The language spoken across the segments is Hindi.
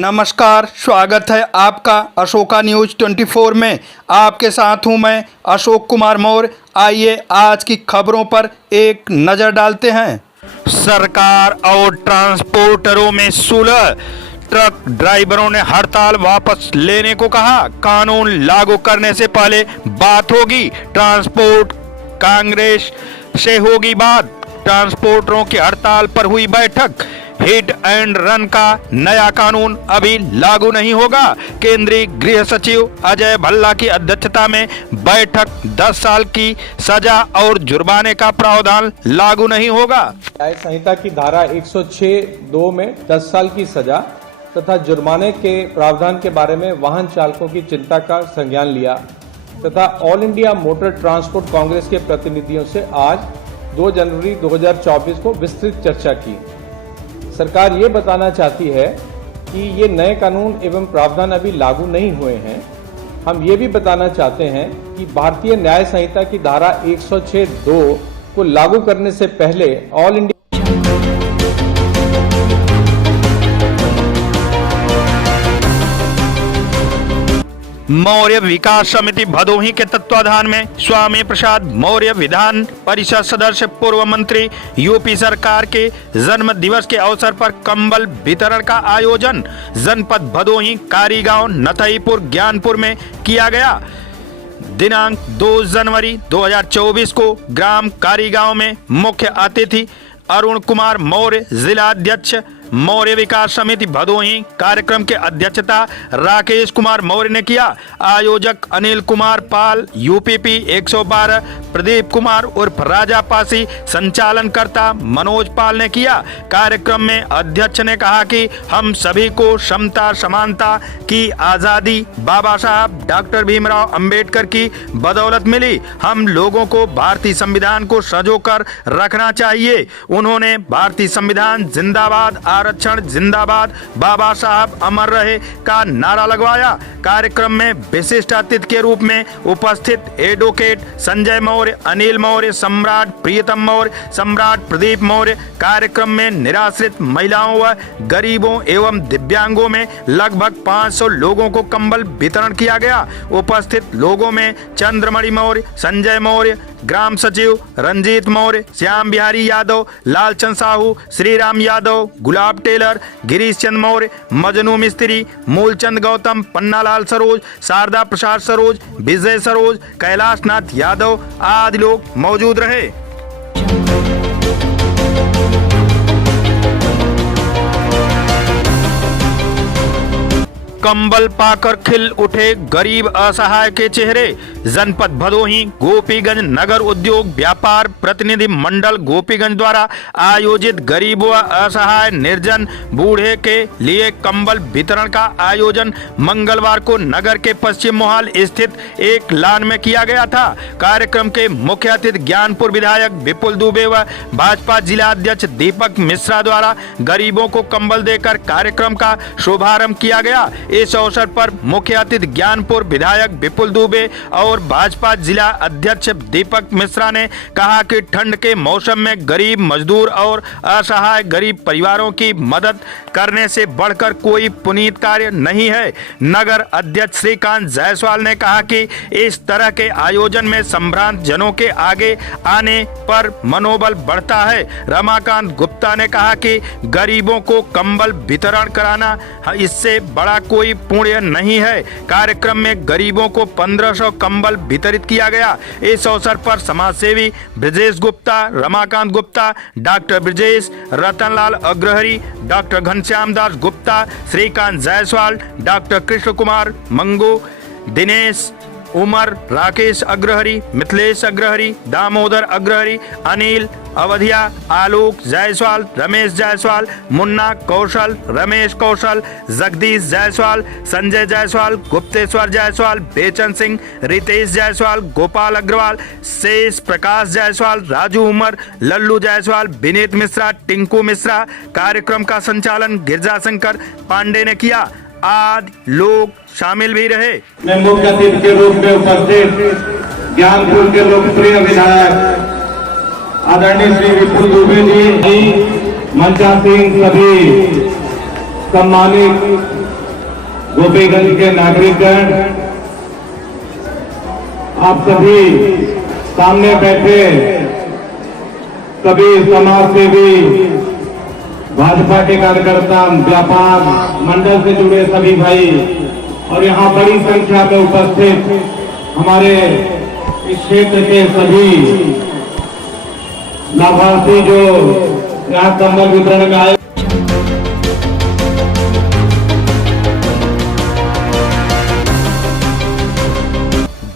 नमस्कार, स्वागत है आपका अशोका न्यूज़ 24 में। आपके साथ हूं मैं अशोक कुमार मौर्य। आइए आज की खबरों पर एक नज़र डालते हैं। सरकार और ट्रांसपोर्टरों में सुलह, ट्रक ड्राइवरों ने हड़ताल वापस लेने को कहा। कानून लागू करने से पहले बात होगी, ट्रांसपोर्ट कांग्रेस से होगी बात। ट्रांसपोर्टरों की हड़ताल पर हुई बैठक। हिट एंड रन का नया कानून अभी लागू नहीं होगा। केंद्रीय गृह सचिव अजय भल्ला की अध्यक्षता में बैठक। 10 साल की सजा और जुर्माने का प्रावधान लागू नहीं होगा। न्याय संहिता की धारा 106(2) में 10 साल की सजा तथा जुर्माने के प्रावधान के बारे में वाहन चालकों की चिंता का संज्ञान लिया तथा all India motor transport Congress के प्रतिनिधियों से आज 2 जनवरी 2024 को विस्तृत चर्चा की। सरकार ये बताना चाहती है कि ये नए कानून एवं प्रावधान अभी लागू नहीं हुए हैं। हम ये भी बताना चाहते हैं कि भारतीय न्याय संहिता की धारा 106(2) को लागू करने से पहले ऑल इंडिया मौर्य विकास समिति भदोही के तत्वाधान में स्वामी प्रसाद मौर्य विधान परिषद सदस्य, पूर्व मंत्री, यूपी सरकार के जन्म दिवस के अवसर पर कंबल वितरण का आयोजन जनपद भदोही, कारीगांव, नथईपुर, ज्ञानपुर में किया गया। दिनांक 2 जनवरी 2024 को ग्राम कारीगांव में मुख्य अतिथि अरुण कुमार मौर्य, जिला अध्यक्ष मौर्य विकास समिति भदोही, कार्यक्रम के अध्यक्षता राकेश कुमार मौर्य ने किया। आयोजक अनिल कुमार पाल, यूपीपी 112 प्रदीप कुमार उर्फ राजा पासी, संचालनकर्ता मनोज पाल ने किया। कार्यक्रम में अध्यक्ष ने कहा कि हम सभी को समता समानता की आज़ादी बाबा साहब डॉक्टर भीमराव अंबेडकर की बदौलत मिली। हम लोगों को भारतीय संविधान को संजोकर रखना चाहिए। उन्होंने भारतीय संविधान जिंदाबाद, आरक्षण जिंदाबाद, बाबा साहब अमर रहे का नारा लगवाया। कार्यक्रम में विशिष्ट अतिथि के रूप में उपस्थित एडवोकेट संजय मौर्य, अनिल मौर्य, सम्राट प्रियतम मौर्य, सम्राट प्रदीप मौर्य। कार्यक्रम में निराश्रित महिलाओं व गरीबों एवं दिव्यांगों में लगभग 500 लोगों को कंबल वितरण किया गया। उपस्थित लोगों में चंद्रमणि मौर्य, संजय मौर्य, ग्राम सचिव रंजीत मौर्य, श्याम बिहारी यादव, लालचंद साहू, श्रीराम यादव, गुलाब टेलर, गिरीश चंद मौर्य, मजनू मिस्त्री, मूलचंद गौतम, पन्नालाल सरोज, शारदा प्रसाद सरोज, विजय सरोज, कैलाश नाथ यादव आदि लोग मौजूद रहे। कंबल पाकर खिल उठे गरीब असहाय के चेहरे। जनपद भदोही गोपीगंज नगर उद्योग व्यापार प्रतिनिधि मंडल गोपीगंज द्वारा आयोजित गरीब व असहाय निर्जन बूढ़े के लिए कंबल वितरण का आयोजन मंगलवार को नगर के पश्चिम मोहाल स्थित एक लान में किया गया था। कार्यक्रम के मुख्य अतिथि ज्ञानपुर विधायक विपुल दुबे व भाजपा जिला अध्यक्ष दीपक मिश्रा द्वारा गरीबों को कंबल देकर कार्यक्रम का शुभारंभ किया गया। इस अवसर पर मुख्य अतिथि ज्ञानपुर विधायक विपुल दुबे और भाजपा जिला अध्यक्ष दीपक मिश्रा ने कहा कि ठंड के मौसम में गरीब मजदूर और असहाय गरीब परिवारों की मदद करने से बढ़कर कोई पुनीत कार्य नहीं है। नगर अध्यक्ष श्रीकांत जायसवाल ने कहा कि इस तरह के आयोजन में संभ्रांत जनों के आगे आने पर मनोबल बढ़ता है। रमाकांत गुप्ता ने कहा कि गरीबों को कंबल वितरण कराना इससे बड़ा कोई पुण्य नहीं है। कार्यक्रम में गरीबों को 1500 कंबल वितरित किया गया। इस अवसर पर समाजसेवी Brajesh Gupta, Ramakant Gupta, doctor Brajesh, Ratanlal Agrahari, doctor Ghanshyam Das Gupta, Shrikant Jaiswal, doctor Krishna Kumar Mangu, Dinesh Umar, Rakesh Agrahari, Mithilesh Agrahari, Damodar Agrahari, Anil अवधिया, आलोक जायसवाल, रमेश जायसवाल, मुन्ना कौशल, रमेश कौशल, जगदीश जायसवाल, संजय जायसवाल, गुप्तेश्वर जायसवाल, बेचन सिंह, रितेश जायसवाल, गोपाल अग्रवाल, शेष प्रकाश जायसवाल, राजू उमर, लल्लू जायसवाल, विनीत मिश्रा, टिंकू मिश्रा। कार्यक्रम का संचालन गिरजाशंकर पांडे ने किया। आदि लोग शामिल भी रहे। मैं मुख्य अतिथि के रूप में उपस्थित ज्ञानपुर के लोकप्रिय विधायक आदरणीय श्री विपुल दुबे जी, मंचासीन सभी सम्मानित गोपीगंज के नागरिकगण, आप सभी सामने बैठे सभी समाज सेवी, भाजपा के कार्यकर्ता, व्यापार मंडल से जुड़े सभी भाई और यहाँ बड़ी संख्या में उपस्थित हमारे इस क्षेत्र के सभी लाभार्थी जो यहाँ कंबल वितरण में आए।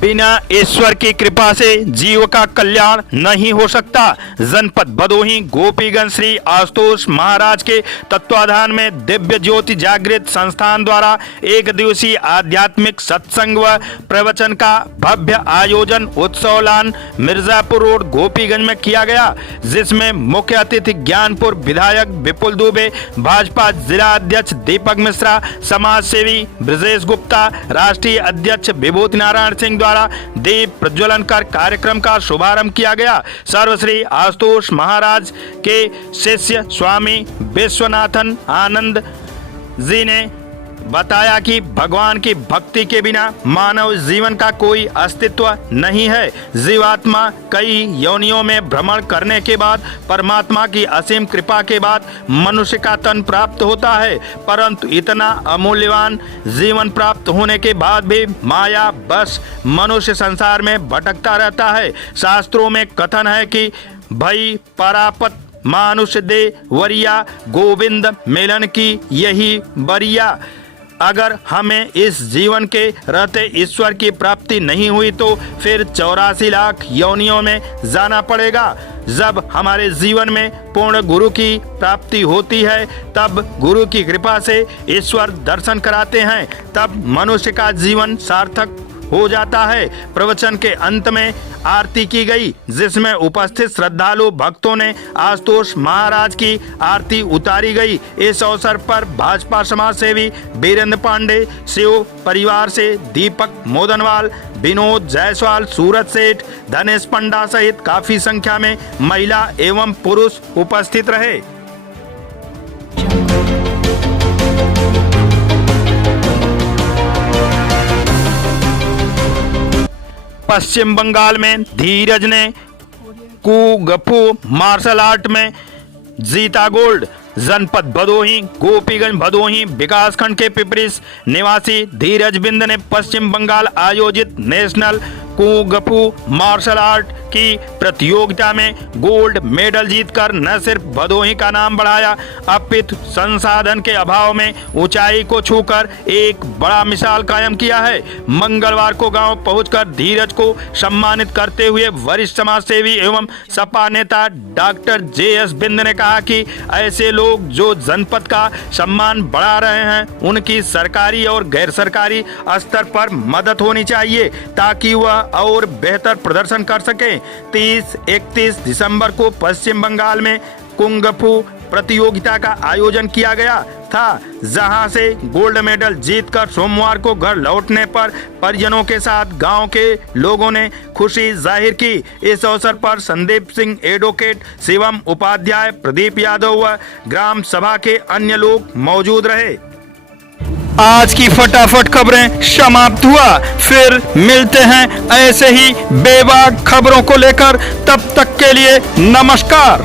बिना ईश्वर की कृपा से जीव का कल्याण नहीं हो सकता। जनपद भदोही गोपीगंज श्री आशुतोष महाराज के तत्वाधान में दिव्य ज्योति जागृत संस्थान द्वारा एक दिवसीय आध्यात्मिक सत्संग व प्रवचन का भव्य आयोजन उत्सवलान मिर्जापुर रोड गोपीगंज में किया गया, जिसमें मुख्य अतिथि ज्ञानपुर विधायक विपुल दुबे, भाजपा जिला अध्यक्ष दीपक मिश्रा, समाज सेवी ब्रजेश गुप्ता, राष्ट्रीय अध्यक्ष विभूति नारायण सिंह द्वारा दीप प्रज्वलन कर कार्यक्रम का शुभारंभ किया गया। सर्वश्री आशुतोष महाराज के शिष्य स्वामी विश्वनाथन आनंद जी ने बताया कि भगवान की भक्ति के बिना मानव जीवन का कोई अस्तित्व नहीं है। जीवात्मा कई योनियों में भ्रमण करने के बाद परमात्मा की असीम कृपा के बाद मनुष्य का तन प्राप्त होता है, परंतु इतना अमूल्यवान जीवन प्राप्त होने के बाद भी माया बस मनुष्य संसार में भटकता रहता है। शास्त्रों में कथन है कि भई परापत मानुष दे वरिया, गोविंद मिलन की यही बरिया। अगर हमें इस जीवन के रहते ईश्वर की प्राप्ति नहीं हुई तो फिर 84 लाख योनियों में जाना पड़ेगा। जब हमारे जीवन में पूर्ण गुरु की प्राप्ति होती है, तब गुरु की कृपा से ईश्वर दर्शन कराते हैं, तब मनुष्य का जीवन सार्थक हो जाता है। प्रवचन के अंत में आरती की गई, जिसमें उपस्थित श्रद्धालु भक्तों ने आशुतोष महाराज की आरती उतारी गई। इस अवसर पर भाजपा समाज सेवी वीरेंद्र पांडे, शिव परिवार से दीपक मोदनवाल, विनोद जायसवाल, सूरज सेठ, धनेश पंडा सहित काफी संख्या में महिला एवं पुरुष उपस्थित रहे। पश्चिम बंगाल में धीरज ने कुंग-फू मार्शल आर्ट में जीता गोल्ड। जनपद भदोही गोपीगंज भदोही विकासखंड के पिपरिस निवासी धीरज बिंद ने पश्चिम बंगाल आयोजित नेशनल कुंग-फू मार्शल आर्ट की प्रतियोगिता में गोल्ड मेडल जीतकर न सिर्फ भदोही का नाम बढ़ाया, अपितु संसाधन के अभाव में ऊंचाई को छूकर एक बड़ा मिसाल कायम किया है। मंगलवार को गांव पहुंचकर धीरज को सम्मानित करते हुए वरिष्ठ समाज सेवी एवं सपा नेता डॉक्टर JS बिंद ने कहा कि ऐसे लोग जो जनपद का सम्मान बढ़ा रहे हैं, उनकी सरकारी और गैर सरकारी स्तर पर मदद होनी चाहिए ताकि वह और बेहतर प्रदर्शन कर सके। 30-31 दिसंबर को पश्चिम बंगाल में कुंग-फू प्रतियोगिता का आयोजन किया गया था, जहां से गोल्ड मेडल जीतकर सोमवार को घर लौटने पर परिजनों के साथ गांव के लोगों ने खुशी जाहिर की। इस अवसर पर संदीप सिंह, एडवोकेट शिवम उपाध्याय, प्रदीप यादव व ग्राम सभा के अन्य लोग मौजूद रहे। आज की फटाफट खबरें समाप्त हुआ, फिर मिलते हैं ऐसे ही बेबाक खबरों को लेकर। तब तक के लिए नमस्कार।